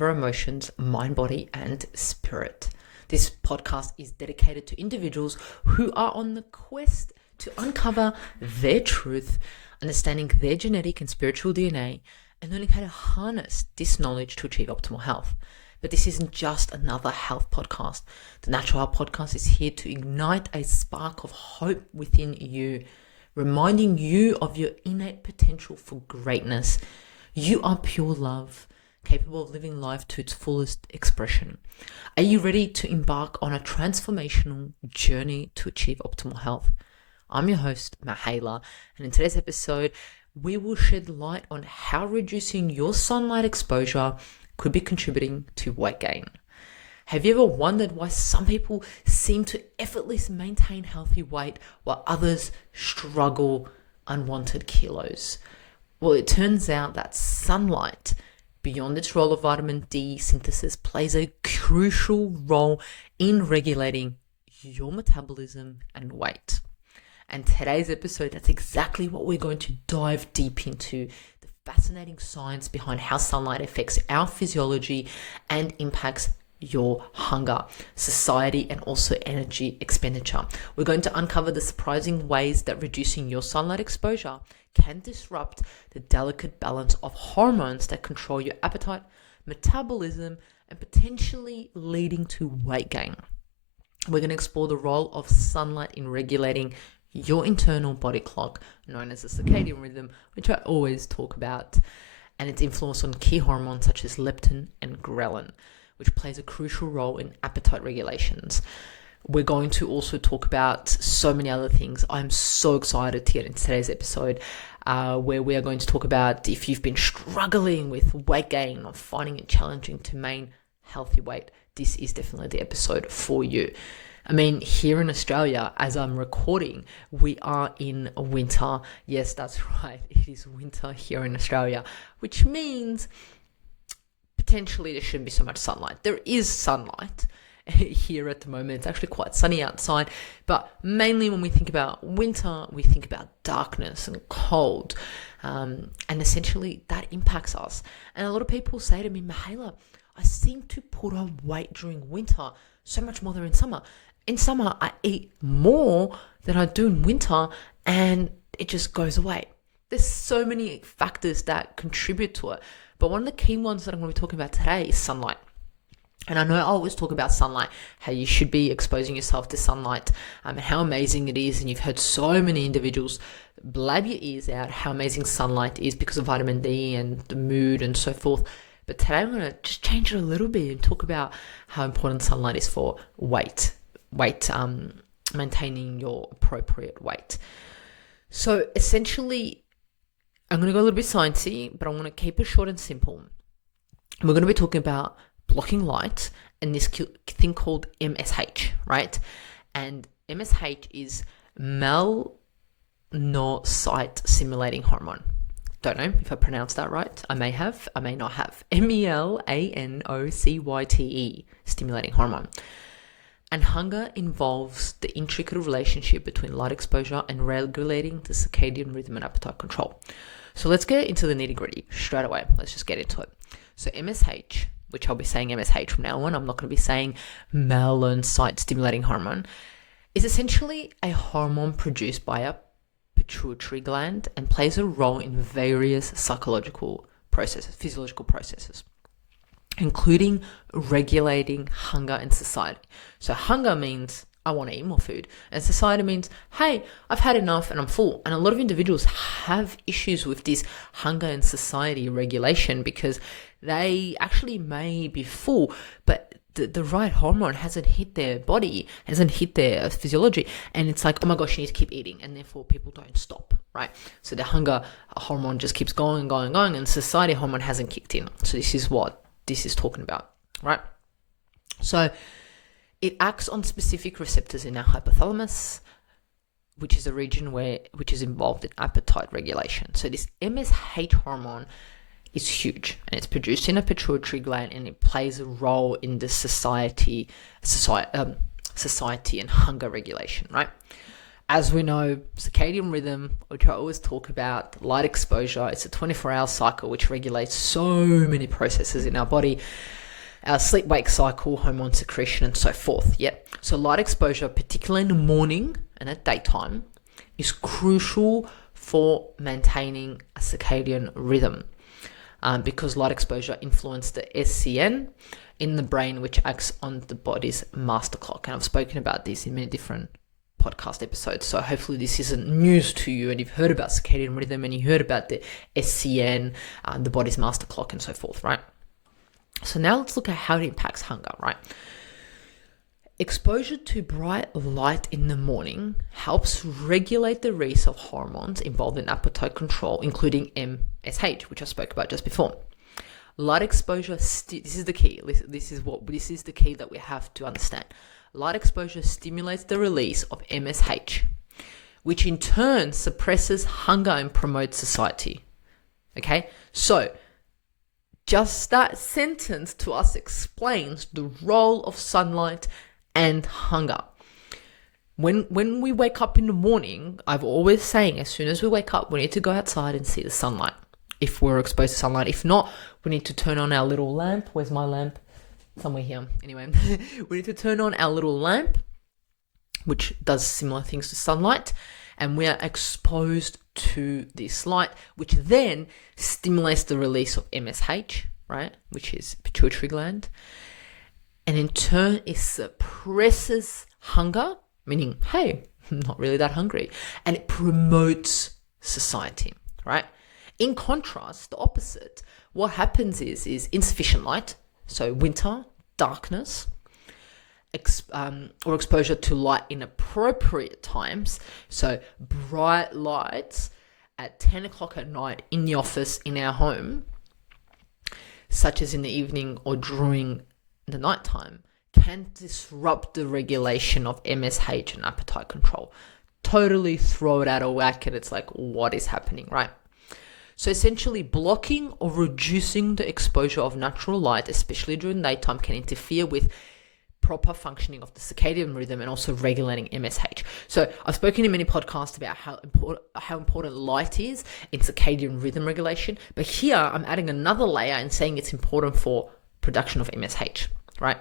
of our emotions, mind, body, and spirit. This podcast is dedicated to individuals who are on the quest to uncover their truth, understanding their genetic and spiritual DNA, and learning how to harness this knowledge to achieve optimal health. But this isn't just another health podcast. The Natural Health Podcast is here to ignite a spark of hope within you, reminding you of your innate potential for greatness. You are pure love, capable of living life to its fullest expression. Are you ready to embark on a transformational journey to achieve optimal health? I'm your host, Mahela, and in today's episode, we will shed light on how reducing your sunlight exposure could be contributing to weight gain. Have you ever wondered why some people seem to effortlessly maintain healthy weight while others struggle unwanted kilos? Well, it turns out that sunlight, beyond its role of vitamin D synthesis, plays a crucial role in regulating your metabolism and weight. And today's episode, that's exactly what we're going to dive deep into, the fascinating science behind how sunlight affects our physiology and impacts your hunger, satiety, and also energy expenditure. We're going to uncover the surprising ways that reducing your sunlight exposure can disrupt the delicate balance of hormones that control your appetite, metabolism, and potentially leading to weight gain. We're going to explore the role of sunlight in regulating your internal body clock, known as the circadian rhythm, which I always talk about, and its influence on key hormones such as leptin and ghrelin, which plays a crucial role in appetite regulations. We're going to also talk about so many other things. I'm so excited to get into today's episode, where we are going to talk about if you've been struggling with weight gain or finding it challenging to maintain healthy weight. This is definitely the episode for you. I mean, here in Australia, as I'm recording, we are in winter. Yes, that's right. It is winter here in Australia, which means potentially there shouldn't be so much sunlight. There is sunlight here at the moment. It's actually quite sunny outside, but mainly when we think about winter, we think about darkness and cold, and essentially that impacts us. And a lot of people say to me, Mahela, I seem to put on weight during winter so much more than in summer. In summer, I eat more than I do in winter, and it just goes away. There's so many factors that contribute to it, but one of the key ones that I'm going to be talking about today is sunlight. And I know I always talk about sunlight, how you should be exposing yourself to sunlight, and how amazing it is. And you've heard so many individuals blab your ears out how amazing sunlight is because of vitamin D and the mood and so forth. But today I'm going to just change it a little bit and talk about how important sunlight is for maintaining your appropriate weight. So essentially, I'm going to go a little bit sciencey, but I'm going to keep it short and simple. We're going to be talking about blocking light and this thing called MSH, right? And MSH is melanocyte-stimulating hormone. Don't know if I pronounced that right. I may have, I may not have. melanocyte stimulating hormone. And hunger involves the intricate relationship between light exposure and regulating the circadian rhythm and appetite control. So let's get into the nitty-gritty straight away. Let's just get into it. So MSH, which I'll be saying MSH from now on, I'm not going to be saying melanocyte-stimulating hormone, is essentially a hormone produced by a pituitary gland and plays a role in various physiological processes, including regulating hunger and satiety. So hunger means I want to eat more food, and satiety means, hey, I've had enough and I'm full. And a lot of individuals have issues with this hunger and satiety regulation because they actually may be full, but the right hormone hasn't hit their body, hasn't hit their physiology, and it's like, oh my gosh, you need to keep eating, and therefore people don't stop, right? So the hunger hormone just keeps going, and satiety hormone hasn't kicked in. So this is what this is talking about, right? So it acts on specific receptors in our hypothalamus, which is a region which is involved in appetite regulation. So this MSH hormone is huge, and it's produced in a pituitary gland, and it plays a role in the satiety and hunger regulation, right? as we know, circadian rhythm, which I always talk about, light exposure, it's a 24-hour cycle which regulates so many processes in our body, our sleep-wake cycle, hormone secretion, and so forth. Yeah. So light exposure, particularly in the morning and at daytime, is crucial for maintaining a circadian rhythm because light exposure influences the SCN in the brain, which acts on the body's master clock. And I've spoken about this in many different podcast episodes, so hopefully this isn't news to you and you've heard about circadian rhythm and you heard about the SCN, the body's master clock, and so forth, right? So now let's look at how it impacts hunger, right? Exposure to bright light in the morning helps regulate the release of hormones involved in appetite control, including MSH, which I spoke about just before. Light exposure, this is the key. This is the key that we have to understand. Light exposure stimulates the release of MSH, which in turn suppresses hunger and promotes satiety. Okay, so just that sentence to us explains the role of sunlight and hunger. When we wake up in the morning, I've always saying as soon as we wake up, we need to go outside and see the sunlight. If we're exposed to sunlight, if not, we need to turn on our little lamp. Where's my lamp? Somewhere here. Anyway, we need to turn on our little lamp, which does similar things to sunlight, and we are exposed to this light, which then stimulates the release of MSH, right, which is pituitary gland, and in turn it suppresses hunger, meaning, hey, I'm not really that hungry, and it promotes satiety, right? In contrast, the opposite, what happens is insufficient light, so winter, darkness, or exposure to light in appropriate times. So bright lights at 10 o'clock at night in the office, in our home, such as in the evening or during the nighttime, can disrupt the regulation of MSH and appetite control. Totally throw it out of whack, and it's like, what is happening, right? So essentially, blocking or reducing the exposure of natural light, especially during daytime, can interfere with proper functioning of the circadian rhythm and also regulating MSH. So I've spoken in many podcasts about how important light is in circadian rhythm regulation, but here I'm adding another layer and saying it's important for production of MSH, right?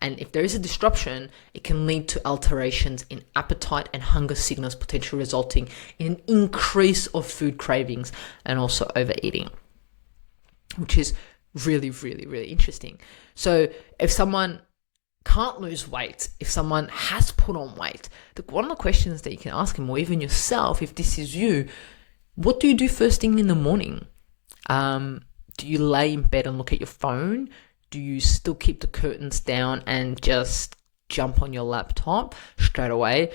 And if there is a disruption, it can lead to alterations in appetite and hunger signals, potentially resulting in an increase of food cravings and also overeating, which is really, really, really interesting. So if someone can't lose weight, if someone has put on weight, one of the questions that you can ask them, or even yourself, if this is you, what do you do first thing in the morning? Do you lay in bed and look at your phone? Do you still keep the curtains down and just jump on your laptop straight away?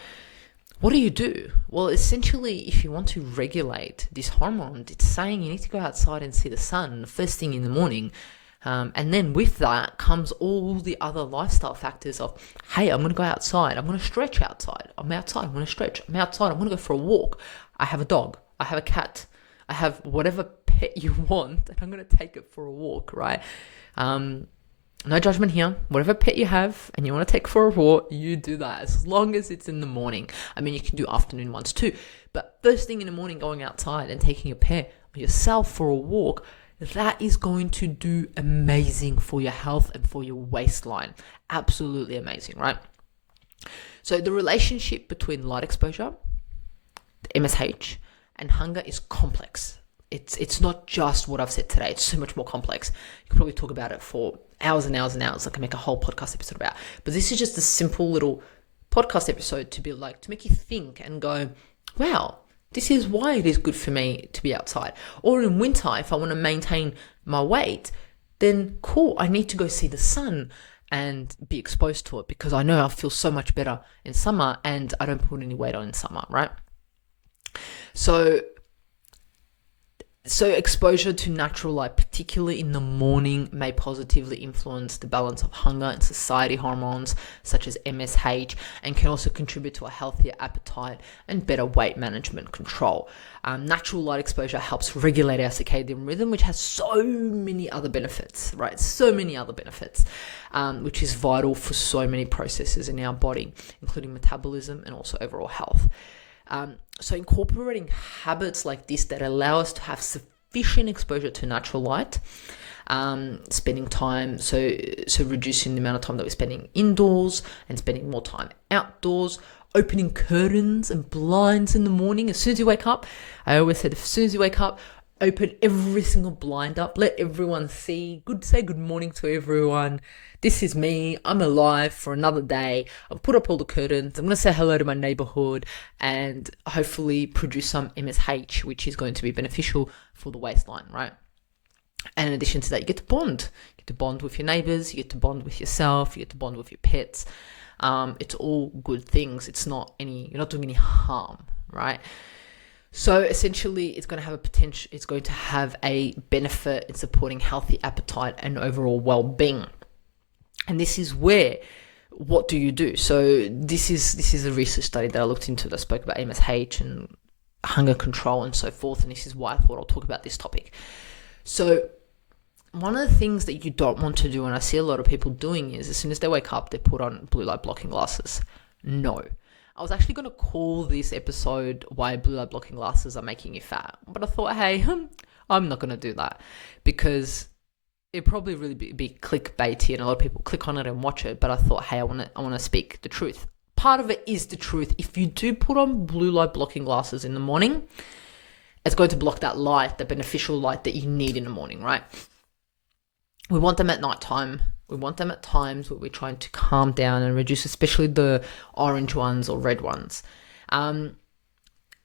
What do you do? Well, essentially, if you want to regulate this hormone, it's saying you need to go outside and see the sun the first thing in the morning. And then with that comes all the other lifestyle factors of, hey, I'm going to go outside. I'm going to stretch outside. I'm outside. I'm going to stretch. I'm outside. I'm going to go for a walk. I have a dog. I have a cat. I have whatever pet you want, and I'm going to take it for a walk, right? No judgment here. Whatever pet you have and you want to take for a walk, you do that as long as it's in the morning. I mean, you can do afternoon ones too, but first thing in the morning, going outside and taking a pet or yourself for a walk, that is going to do amazing for your health and for your waistline. Absolutely amazing, right? So the relationship between light exposure, the MSH, and hunger is complex. It's not just what I've said today. It's so much more complex. You can probably talk about it for hours and hours and hours. I can make a whole podcast episode about. But this is just a simple little podcast episode to make you think and go, wow, this is why it is good for me to be outside. Or in winter, if I want to maintain my weight, then cool, I need to go see the sun and be exposed to it because I know I feel so much better in summer and I don't put any weight on in summer, right? So exposure to natural light, particularly in the morning, may positively influence the balance of hunger and satiety hormones such as MSH, and can also contribute to a healthier appetite and better weight management control. Natural light exposure helps regulate our circadian rhythm, which has so many other benefits, right? So many other benefits, which is vital for so many processes in our body, including metabolism and also overall health. So incorporating habits like this that allow us to have sufficient exposure to natural light, spending time, so reducing the amount of time that we're spending indoors and spending more time outdoors, opening curtains and blinds in the morning as soon as you wake up. I always said, as soon as you wake up, open every single blind up, let everyone see, say good morning to everyone. This is me, I'm alive for another day. I'll put up all the curtains, I'm going to say hello to my neighborhood and hopefully produce some MSH, which is going to be beneficial for the waistline, right? And in addition to that, you get to bond. You get to bond with your neighbors, you get to bond with yourself, you get to bond with your pets. It's all good things. You're not doing any harm, right? So essentially, it's going to have a benefit in supporting healthy appetite and overall well-being. And this is where, what do you do? So this is a research study that I looked into that spoke about MSH and hunger control and so forth. And this is why I thought I'll talk about this topic. So one of the things that you don't want to do, and I see a lot of people doing, is as soon as they wake up, they put on blue light blocking glasses. No. I was actually going to call this episode Why Blue Light Blocking Glasses Are Making You Fat. But I thought, hey, I'm not going to do that because it'd probably really be clickbaity and a lot of people click on it and watch it. But I thought, hey, I want to speak the truth. Part of it is the truth. If you do put on blue light blocking glasses in the morning, it's going to block that light, the beneficial light that you need in the morning, right? We want them at nighttime. We want them at times where we're trying to calm down and reduce, especially the orange ones or red ones.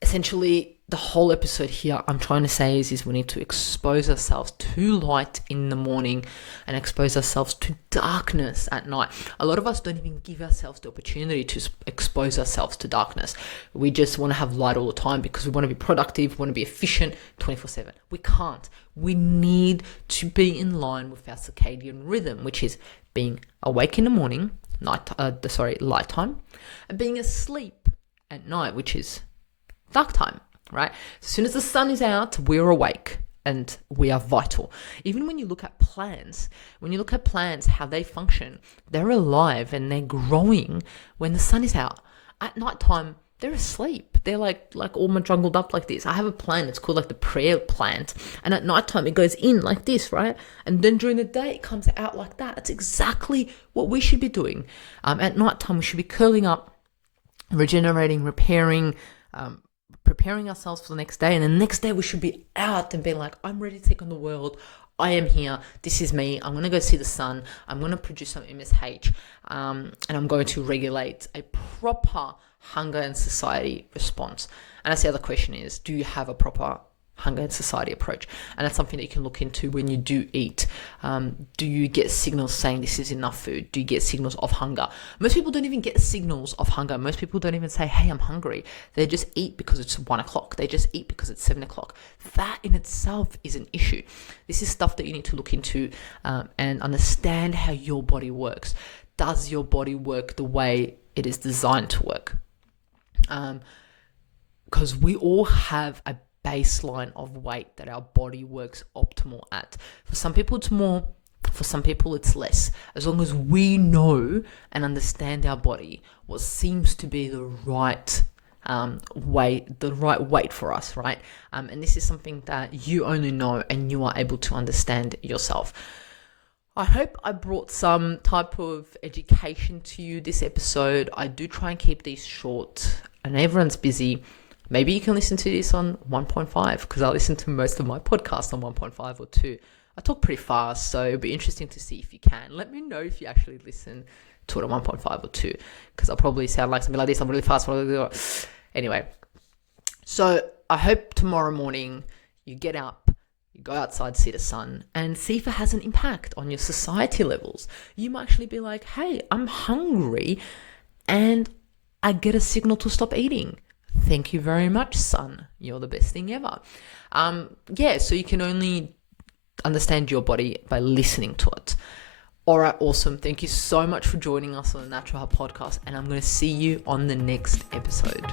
Essentially, the whole episode here I'm trying to say is we need to expose ourselves to light in the morning and expose ourselves to darkness at night. A lot of us don't even give ourselves the opportunity to expose ourselves to darkness. We just want to have light all the time because we want to be productive, we want to be efficient 24/7. We can't. We need to be in line with our circadian rhythm, which is being awake in the morning, lighttime, and being asleep at night, which is dark time. Right? As soon as the sun is out, we're awake and we are vital. Even when you look at plants, how they function, they're alive and they're growing when the sun is out. At nighttime, they're asleep. They're like all jungled up like this. I have a plant, it's called like the prayer plant. And at nighttime, it goes in like this, right? And then during the day, it comes out like that. That's exactly what we should be doing. At nighttime, we should be curling up, regenerating, repairing, preparing ourselves for the next day. And the next day we should be out and be like, I'm ready to take on the world. I am here. This is me. I'm going to go see the sun. I'm going to produce some MSH. And I'm going to regulate a proper hunger and satiety response. And that's the other question is, do you have a proper hunger and satiety approach? And that's something that you can look into when you do eat. Do you get signals saying this is enough food? Do you get signals of hunger? Most people don't even get signals of hunger. Most people don't even say, hey, I'm hungry. They just eat because it's 1 o'clock. They just eat because it's 7 o'clock. That in itself is an issue. This is stuff that you need to look into and understand how your body works. Does your body work the way it is designed to work? Because we all have a baseline of weight that our body works optimal at. For some people it's more, for some people it's less. As long as we know and understand our body, what seems to be the right weight for us, right? And this is something that you only know and you are able to understand yourself. I hope I brought some type of education to you this episode. I do try and keep these short and everyone's busy. Maybe you can listen to this on 1.5 because I listen to most of my podcasts on 1.5 or 2. I talk pretty fast, so it'll be interesting to see if you can. Let me know if you actually listen to it on 1.5 or 2 because I'll probably sound like something like this. I'm really fast. Anyway, so I hope tomorrow morning you get up, you go outside, see the sun, and see if it has an impact on your satiety levels. You might actually be like, hey, I'm hungry and I get a signal to stop eating. Thank you very much, sun. You're the best thing ever. So you can only understand your body by listening to it. All right, awesome. Thank you so much for joining us on the Natural Health Podcast, and I'm going to see you on the next episode.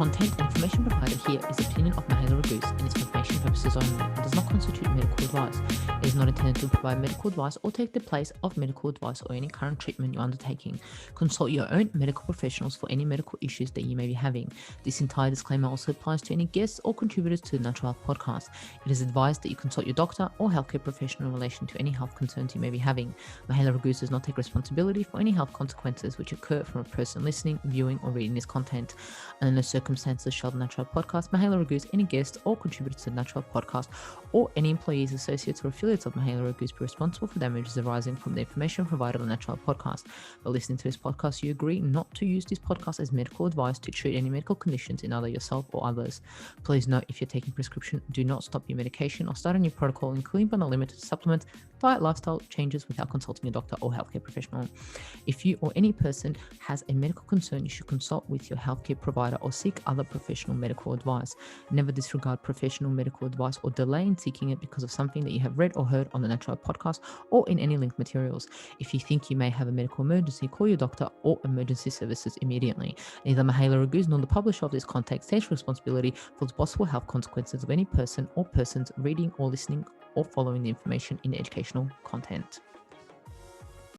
content and information provided here is the opinion of Mahela Raguse and is for information purposes only and does not constitute medical advice. It is not intended to provide medical advice or take the place of medical advice or any current treatment you're undertaking. Consult your own medical professionals for any medical issues that you may be having. This entire disclaimer also applies to any guests or contributors to the Natural Health Podcast. It is advised that you consult your doctor or healthcare professional in relation to any health concerns you may be having. Mahela Raguse does not take responsibility for any health consequences which occur from a person listening, viewing, or reading this content. Under no circumstances shall the Natural Health Podcast, Mahela Raguse, any guests or contributors to the Natural Health Podcast, or any employees, associates, or affiliates of Mahela Raguse be responsible for damages arising from the information provided on the Natural Health Podcast. By listening to this podcast, you agree not to use this podcast as medical advice to treat any medical conditions in either yourself or others. Please note, if you're taking prescription, do not stop your medication or start a new protocol, including but not limited to supplements, diet, lifestyle changes without consulting a doctor or healthcare professional. If you or any person has a medical concern, you should consult with your healthcare provider or seek other professional medical advice. Never disregard professional medical advice or delay in seeking it because of something that you have read or heard on the Natural Podcast or in any linked materials. If you think you may have a medical emergency, call your doctor or emergency services immediately. Neither Mahela Raguse nor the publisher of this content takes responsibility for the possible health consequences of any person or persons reading or listening or following the information in the educational content.